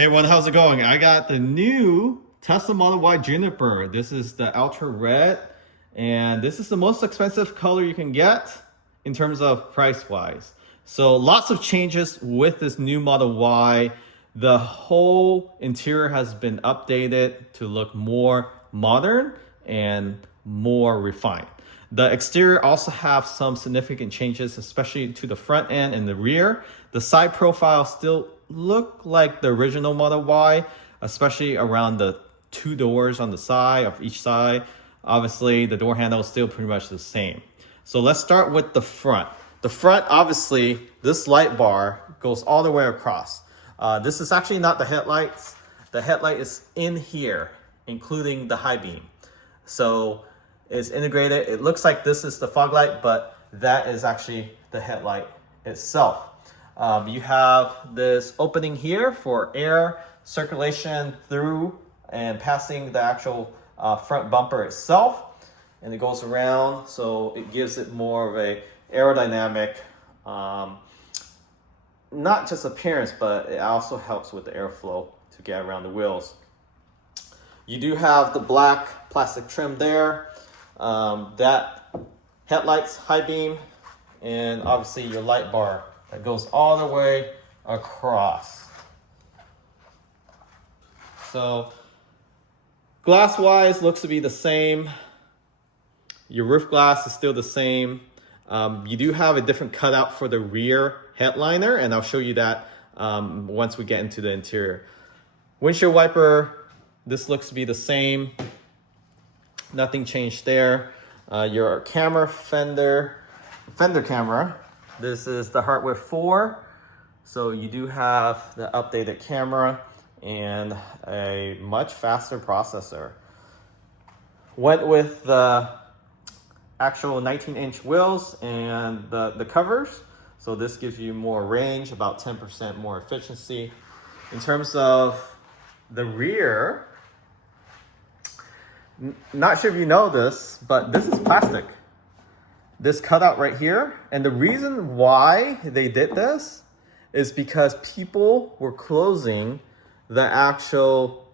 Hey everyone, how's it going? I got the new Tesla Model Y Juniper. This is the Ultra Red, and this is the most expensive color you can get in terms of price-wise. So lots of changes with this new Model Y. The whole interior has been updated to look more modern and more refined. The exterior also have some significant changes, especially to the front end and the rear. The side profile still look like the original Model Y, especially around the two doors on the side of each side. Obviously, the door handle is still pretty much the same. So let's start with the front. The front, obviously, this light bar goes all the way across. This is actually not the headlights. The headlight is in here, including the high beam. So it's integrated. It looks like this is the fog light, but that is actually the headlight itself. You have this opening here for air circulation through and passing the actual front bumper itself. And it goes around, so it gives it more of a aerodynamic, not just appearance, but it also helps with the airflow to get around the wheels. You do have the black plastic trim there. That headlights, high beam, and obviously your light bar that goes all the way across. So glass wise looks to be the same. Your roof glass is still the same. You do have a different cutout for the rear headliner, and I'll show you that once we get into the interior. Windshield wiper, this looks to be the same. Nothing changed there. Your camera fender camera. This is the hardware 4. So you do have the updated camera and a much faster processor. Went with the actual 19-inch wheels and the covers. So this gives you more range, about 10% more efficiency. In terms of the rear, not sure if you know this, but this is plastic. This cutout right here. And the reason why they did this is because people were closing the actual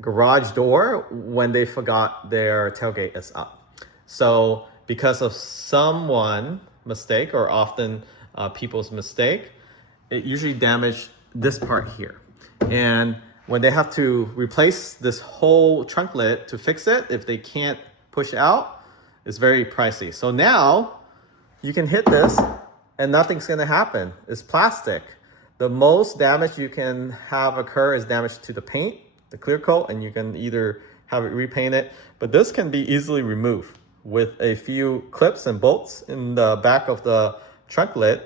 garage door when they forgot their tailgate is up. So because of someone mistake, or often people's mistake, it usually damaged this part here. And when they have to replace this whole trunk lid to fix it, if they can't push out, it's very pricey. So now you can hit this and nothing's gonna happen. It's plastic. The most damage you can have occur is damage to the paint, the clear coat, and you can either have it repainted, but this can be easily removed with a few clips and bolts in the back of the trunk lid.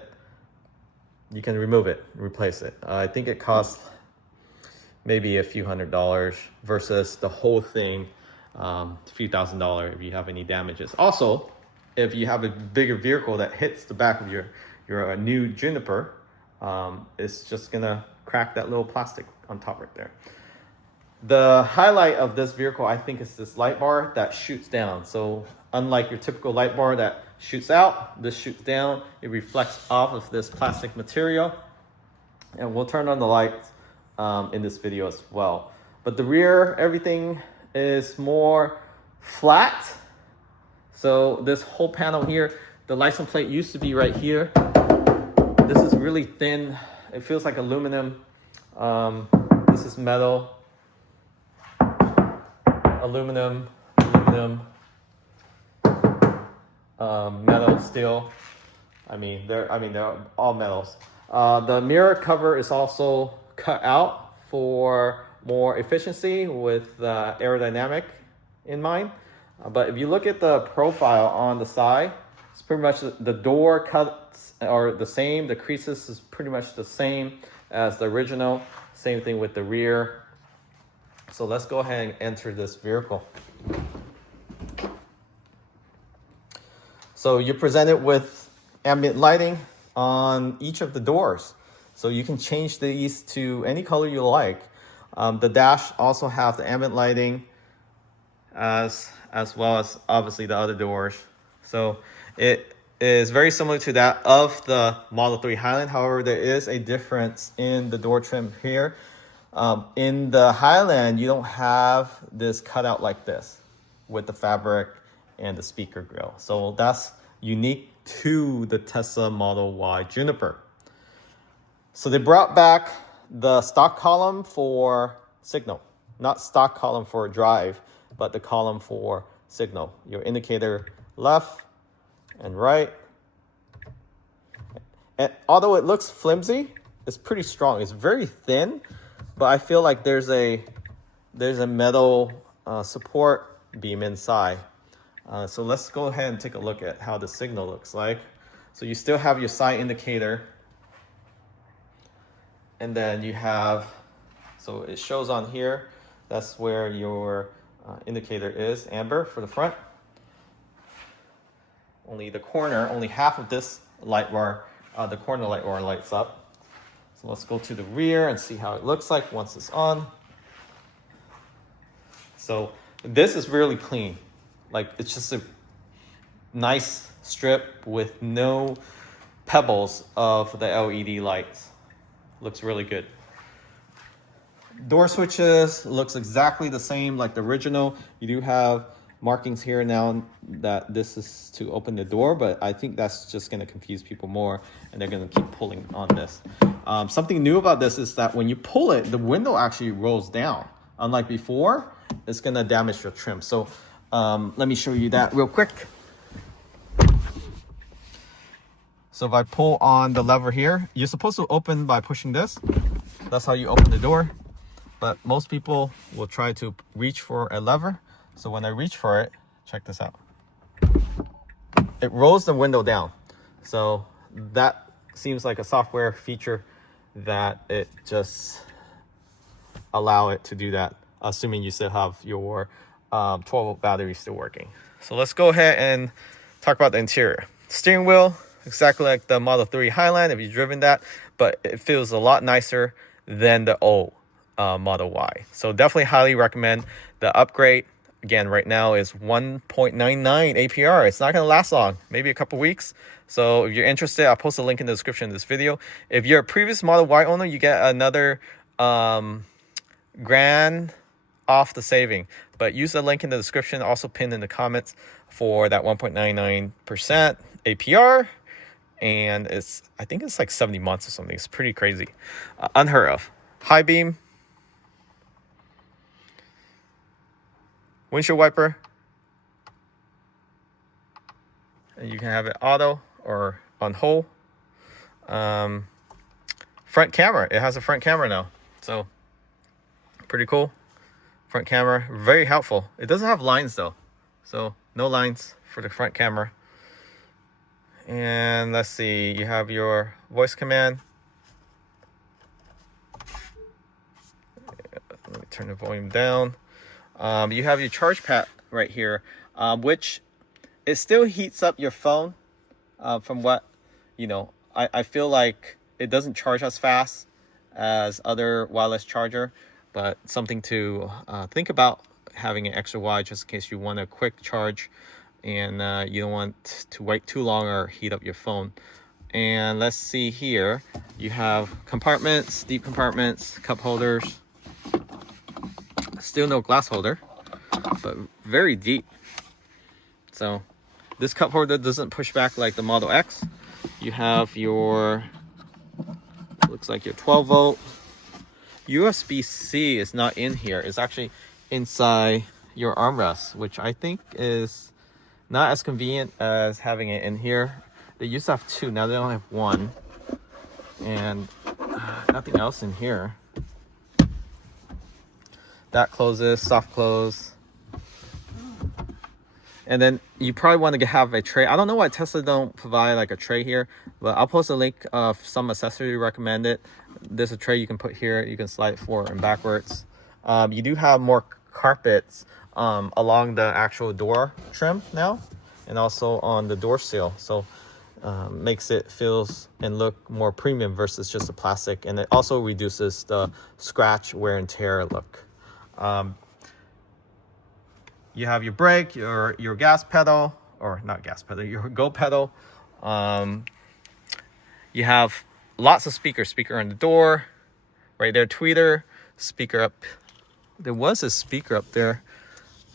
You can remove it, replace it. I think it costs maybe a few $100s versus the whole thing, a few $1,000s if you have any damages. Also, if you have a bigger vehicle that hits the back of your new Juniper, it's just gonna crack that little plastic on top right there. The highlight of this vehicle, I think, is this light bar that shoots down. So unlike your typical light bar that shoots out, this shoots down. It reflects off of this plastic material. And we'll turn on the lights in this video as well. But the rear, everything is more flat. So this whole panel here, the license plate used to be right here. This is really thin. It feels like aluminum. This is metal. Aluminum, metal, steel. They're all metals. The mirror cover is also cut out for more efficiency with aerodynamic in mind. But if you look at the profile on the side, it's pretty much the door cuts are the same. The creases is pretty much the same as the original. Same thing with the rear. So let's go ahead and enter this vehicle. So you're presented with ambient lighting on each of the doors. So you can change these to any color you like. The dash also have the ambient lighting as well as obviously the other doors. So it is very similar to that of the Model 3 Highland. However, there is a difference in the door trim here. In the Highland, you don't have this cutout like this with the fabric and the speaker grill. So that's unique to the Tesla Model Y Juniper. So they brought back the stock column for signal, not stock column for drive, but the column for signal. Your indicator left and right. And although it looks flimsy, it's pretty strong. It's very thin, but I feel like there's a metal support beam inside. So let's go ahead and take a look at how the signal looks like. So you still have your side indicator. And then you have, so it shows on here, that's where your indicator is, amber for the front. Only the corner, only half of this light bar, the corner light bar lights up. So let's go to the rear and see how it looks like once it's on. So this is really clean. Like, it's just a nice strip with no pebbles of the LED lights. Looks really good. Door switches looks exactly the same like the original. You do have markings here now that this is to open the door, but I think that's just going to confuse people more, and they're going to keep pulling on this. Something new about this is that when you pull it, the window actually rolls down. Unlike before, it's going to damage your trim. So let me show you that real quick. So if I pull on the lever here, you're supposed to open by pushing this. That's how you open the door. But most people will try to reach for a lever. So when I reach for it, check this out. It rolls the window down. So that seems like a software feature that it just allow it to do that, assuming you still have your 12-volt battery still working. So let's go ahead and talk about the interior. Steering wheel, exactly like the Model 3 Highland if you've driven that, but it feels a lot nicer than the old Model Y. So definitely highly recommend the upgrade. Again, right now is 1.99 APR. It's not going to last long, maybe a couple weeks. So if you're interested, I'll post a link in the description of this video. If you're a previous Model Y owner, you get another grand off the saving. But use the link in the description, also pinned in the comments, for that 1.99% APR. And I think it's like 70 months or something. It's pretty crazy. Unheard of. High beam. Windshield wiper. And you can have it auto or on hold. Front camera. It has a front camera now. So pretty cool. Front camera. Very helpful. It doesn't have lines though. So no lines for the front camera. And let's see, you have your voice command. Let me turn the volume down. You have your charge pad right here, which it still heats up your phone. From what, I feel like it doesn't charge as fast as other wireless charger, but something to think about, having an extra wide just in case you want a quick charge and you don't want to wait too long or heat up your phone. And let's see here, you have compartments, deep compartments, cup holders. Still no glass holder, but very deep. So this cup holder doesn't push back like the Model X. You have your, looks like your 12-volt. USB-C is not in here. It's actually inside your armrest, which I think is not as convenient as having it in here. They used to have two, now they only have one. And nothing else in here. That closes, soft close. And then you probably want to have a tray. I don't know why Tesla don't provide like a tray here, but I'll post a link of some accessory recommended. There's a tray you can put here. You can slide it forward and backwards. You do have more carpets along the actual door trim now, and also on the door seal. So makes it feels and look more premium versus just a plastic. And it also reduces the scratch, wear and tear look. You have your brake, your gas pedal, or not gas pedal, your go pedal. You have lots of speaker on the door, right there, tweeter, speaker up. There was a speaker up there.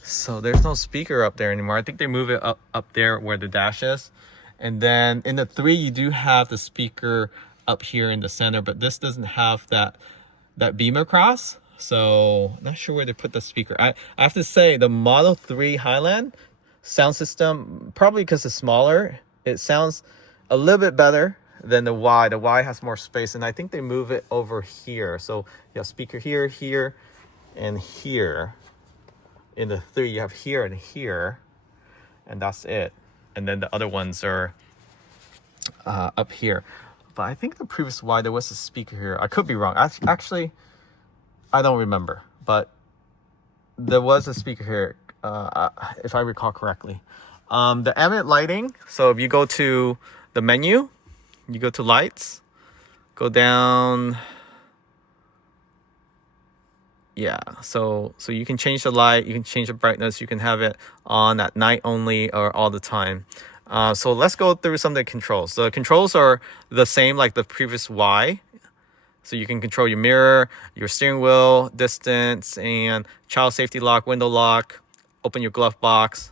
So there's no speaker up there anymore. I think they move it up there where the dash is. And then in the 3, you do have the speaker up here in the center, but this doesn't have that beam across. So not sure where they put the speaker. I have to say the Model 3 Highland sound system, probably because it's smaller, it sounds a little bit better than the Y. The Y has more space, and I think they move it over here. So you have speaker here, here, and here. In the 3, you have here and here, and that's it. And then the other ones are up here. But I think the previous Y, there was a speaker here. I could be wrong. Actually, I don't remember, but there was a speaker here, if I recall correctly. The ambient lighting, so if you go to the menu, you go to lights, go down. Yeah, so you can change the light, you can change the brightness, you can have it on at night only or all the time. So let's go through some of the controls. The controls are the same like the previous Y. So you can control your mirror, your steering wheel, distance, and child safety lock, window lock, open your glove box.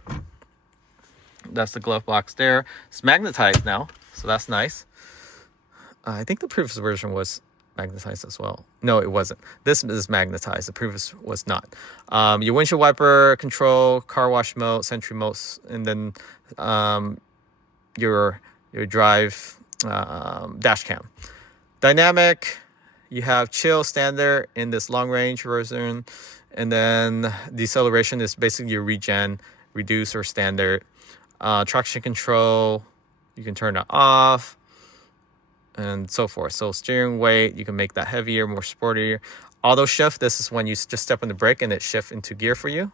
That's the glove box there. It's magnetized now, so that's nice. I think the previous version was magnetized as well. No, it wasn't. This is magnetized. The previous was not. Your windshield wiper control, car wash mode, Sentry mode, and then your drive dash cam. Dynamic, you have chill, standard in this long range version, and then deceleration is basically your regen, reduce, or standard. Traction control, you can turn it off, and so forth. So steering weight, you can make that heavier, more sportier. Auto shift, this is when you just step on the brake and it shifts into gear for you.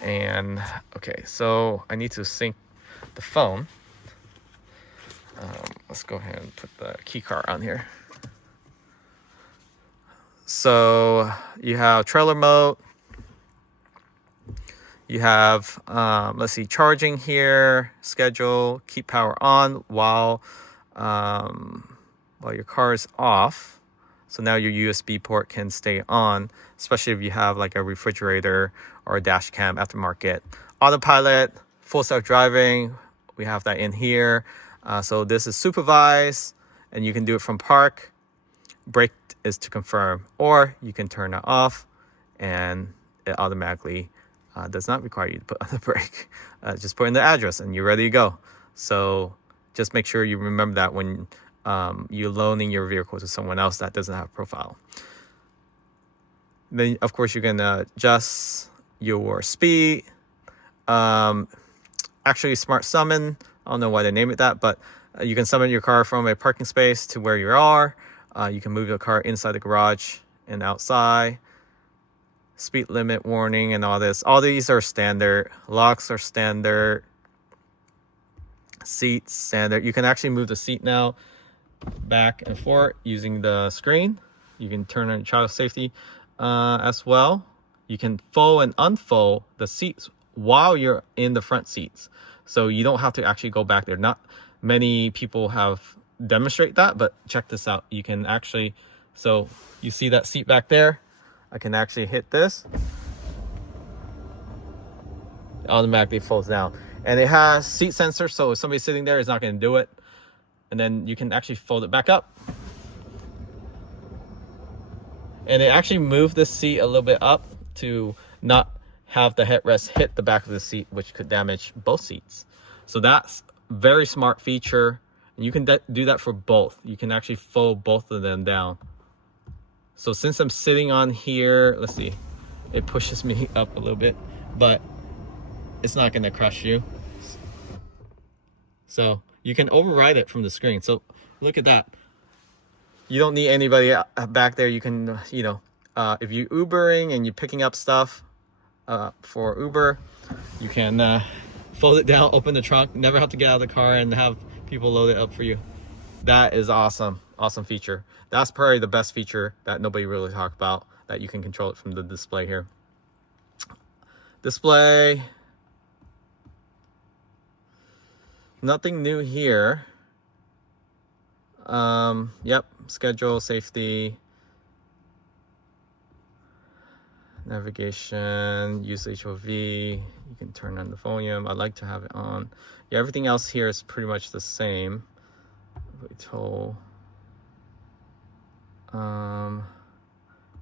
And okay, so I need to sync the phone. Let's go ahead and put the key card on here. So you have trailer mode. You have, let's see, charging here, schedule, keep power on while your car is off. So now your USB port can stay on, especially if you have like a refrigerator or a dash cam aftermarket. Autopilot, full self-driving, we have that in here. So this is supervised, and you can do it from park. Brake is to confirm, or you can turn it off, and it automatically does not require you to put on the brake. Just put in the address, and you're ready to go. So just make sure you remember that when you're loaning your vehicle to someone else that doesn't have a profile. Then, of course, you can adjust your speed. Actually, smart summon. I don't know why they named it that, but you can summon your car from a parking space to where you are. You can move your car inside the garage and outside. Speed limit warning and all this. All these are standard. Locks are standard. Seats, standard. You can actually move the seat now back and forth using the screen. You can turn on child safety as well. You can fold and unfold the seats while you're in the front seats. So you don't have to actually go back there. Not many people have demonstrate that, but check this out. You can actually, so you see that seat back there? I can actually hit this. It automatically folds down. And it has seat sensor, so if somebody's sitting there, it's not going to do it. And then you can actually fold it back up. And it actually moved the seat a little bit up to not have the headrest hit the back of the seat, which could damage both seats. So that's a very smart feature. And you can do that for both. You can actually fold both of them down. So since I'm sitting on here, let's see, it pushes me up a little bit, but it's not going to crush you. So you can override it from the screen. So look at that. You don't need anybody back there. You can, if you're Ubering and you're picking up stuff for Uber, you can fold it down, open the trunk, never have to get out of the car and have people load it up for you. That is awesome. Awesome feature. That's probably the best feature that nobody really talked about, that you can control it from the display here. Display. Nothing new here. Yep, schedule, safety, navigation, use HOV. You can turn on the volume. I like to have it on. Yeah, everything else here is pretty much the same. Toll.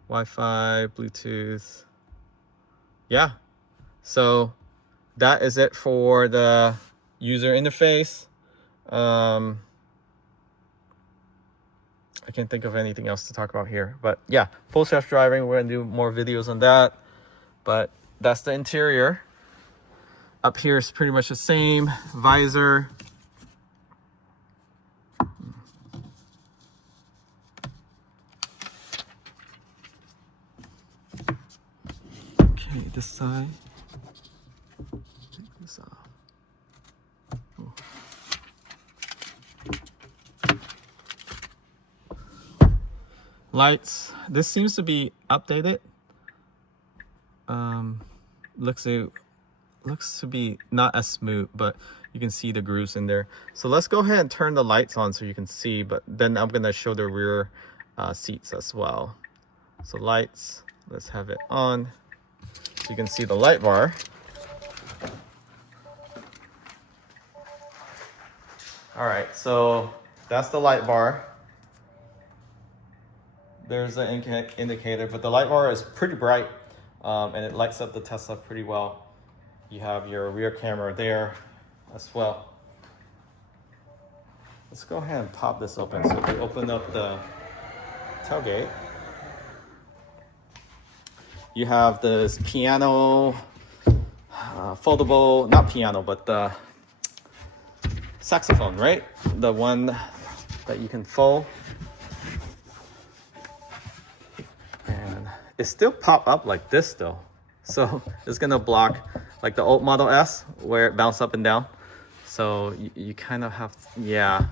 Wi-Fi, Bluetooth. Yeah, so that is it for the user interface. I can't think of anything else to talk about here, but yeah, full self-driving. We're gonna do more videos on that, but that's the interior. Up here is pretty much the same. Visor. Okay, this side. Take this off. Oh. Lights. This seems to be updated. Looks to be not as smooth, but you can see the grooves in there. So let's go ahead and turn the lights on so you can see, but then I'm gonna show the rear seats as well. So lights, let's have it on so you can see the light bar. All right, so that's the light bar. There's the indicator, but the light bar is pretty bright, and it lights up the Tesla pretty well. You have your rear camera there as well. Let's go ahead and pop this open. So if you open up the tailgate, you have this piano, foldable, not piano, but the saxophone, right? The one that you can fold. And it still pop up like this though. So it's gonna block like the old Model S where it bounced up and down. So you kind of have, yeah,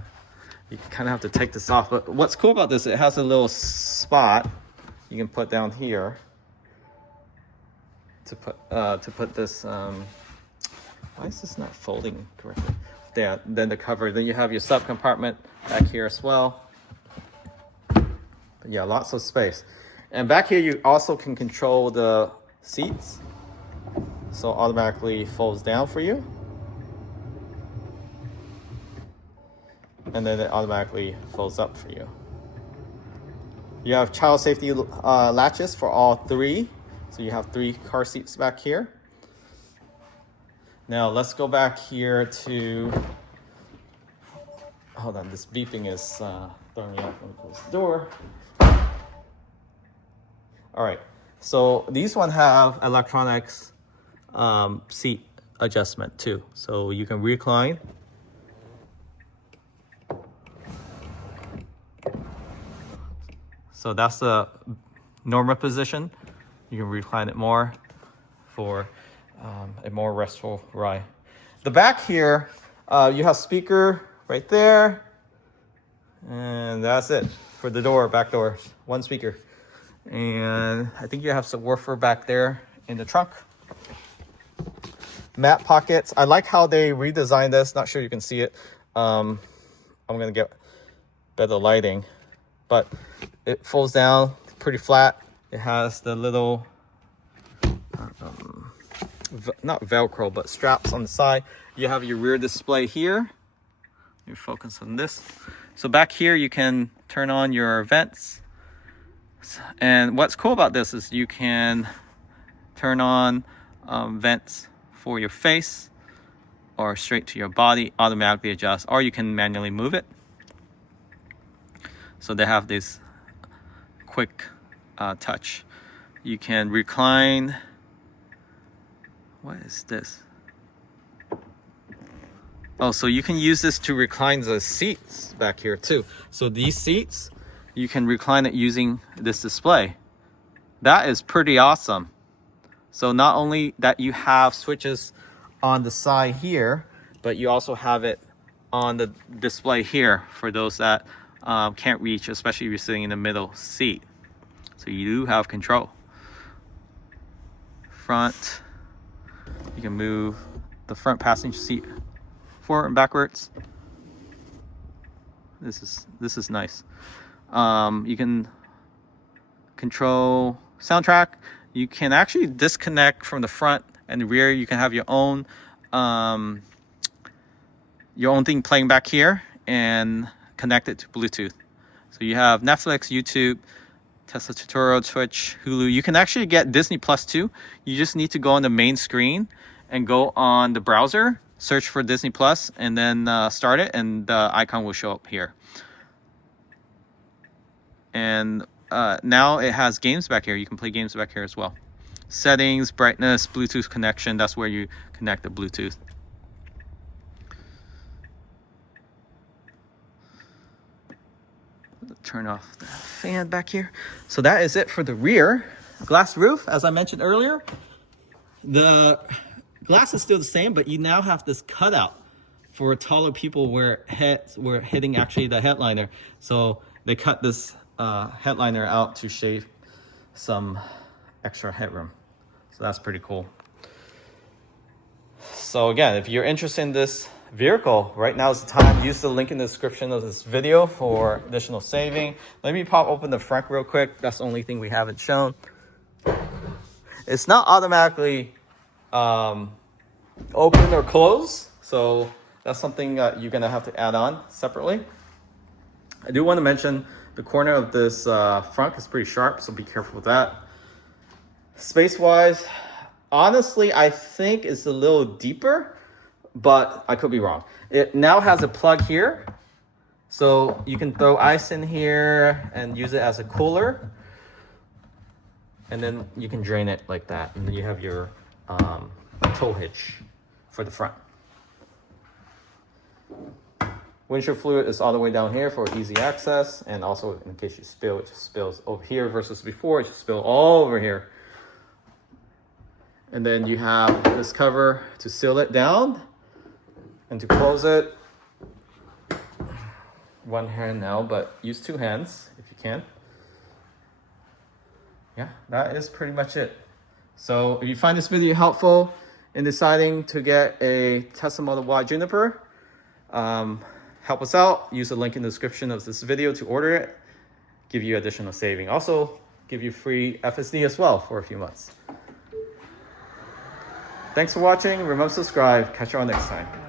you kind of have to take this off. But what's cool about this, it has a little spot you can put down here to put this, why is this not folding correctly? Yeah, then the cover, then you have your sub compartment back here as well. But yeah, lots of space. And back here, you also can control the seats. So automatically folds down for you. And then it automatically folds up for you. You have child safety latches for all three. So you have 3 car seats back here. Now let's go back here to, hold on, this beeping is throwing me off. Let me close the door. All right, so these one have electronics seat adjustment too. So you can recline. So that's the normal position. You can recline it more for a more restful ride. The back here, you have speaker right there. And that's it for the door, back door, 1 speaker. And I think you have some woofer back there in the trunk. Mat pockets. I like how they redesigned this. Not sure you can see it. I'm gonna get better lighting, but it folds down pretty flat. It has the little, not Velcro, but straps on the side. You have your rear display here. You focus on this. So back here, you can turn on your vents. And what's cool about this is you can turn on vents for your face or straight to your body, automatically adjust, or you can manually move it. So they have this quick touch. You can recline. What is this? Oh, so you can use this to recline the seats back here too. So these seats, you can recline it using this display. That is pretty awesome. So not only that you have switches on the side here, but you also have it on the display here for those that can't reach, especially if you're sitting in the middle seat. So you do have control. Front, you can move the front passenger seat forward and backwards. This is nice. You can control soundtrack. You can actually disconnect from the front and the rear. You can have your own thing playing back here and connect it to Bluetooth. So you have Netflix, YouTube, Tesla Tutorial, Twitch, Hulu. You can actually get Disney Plus too. You just need to go on the main screen and go on the browser, search for Disney Plus, and then start it, and the icon will show up here. And now it has games back here. You can play games back here as well. Settings, brightness, Bluetooth connection. That's where you connect the Bluetooth. Turn off the fan back here. So that is it for the rear. Glass roof, as I mentioned earlier. The glass is still the same, but you now have this cutout for taller people where heads were hitting actually the headliner. So they cut this headliner out to shave some extra headroom. So that's pretty cool. So again, if you're interested in this vehicle, right now is the time. Use the link in the description of this video for additional saving. Let me pop open the Frunk real quick. That's the only thing we haven't shown. It's not automatically open or close, so that's something you're gonna have to add on separately. I do want to mention the corner of this Frunk is pretty sharp, so be careful with that. Space wise, honestly, I think it's a little deeper, but I could be wrong. It now has a plug here, so you can throw ice in here and use it as a cooler, and then you can drain it like that, and then you have your tow hitch for the front. Windshield fluid is all the way down here for easy access, and also in case you spill, it just spills over here versus before, it just spills all over here. And then you have this cover to seal it down and to close it. One hand now, but use two hands if you can. Yeah, that is pretty much it. So if you find this video helpful in deciding to get a Tesla Model Y Juniper, help us out. Use the link in the description of this video to order it. Give you additional saving. Also, give you free FSD as well for a few months. Thanks for watching. Remember to subscribe. Catch you all next time.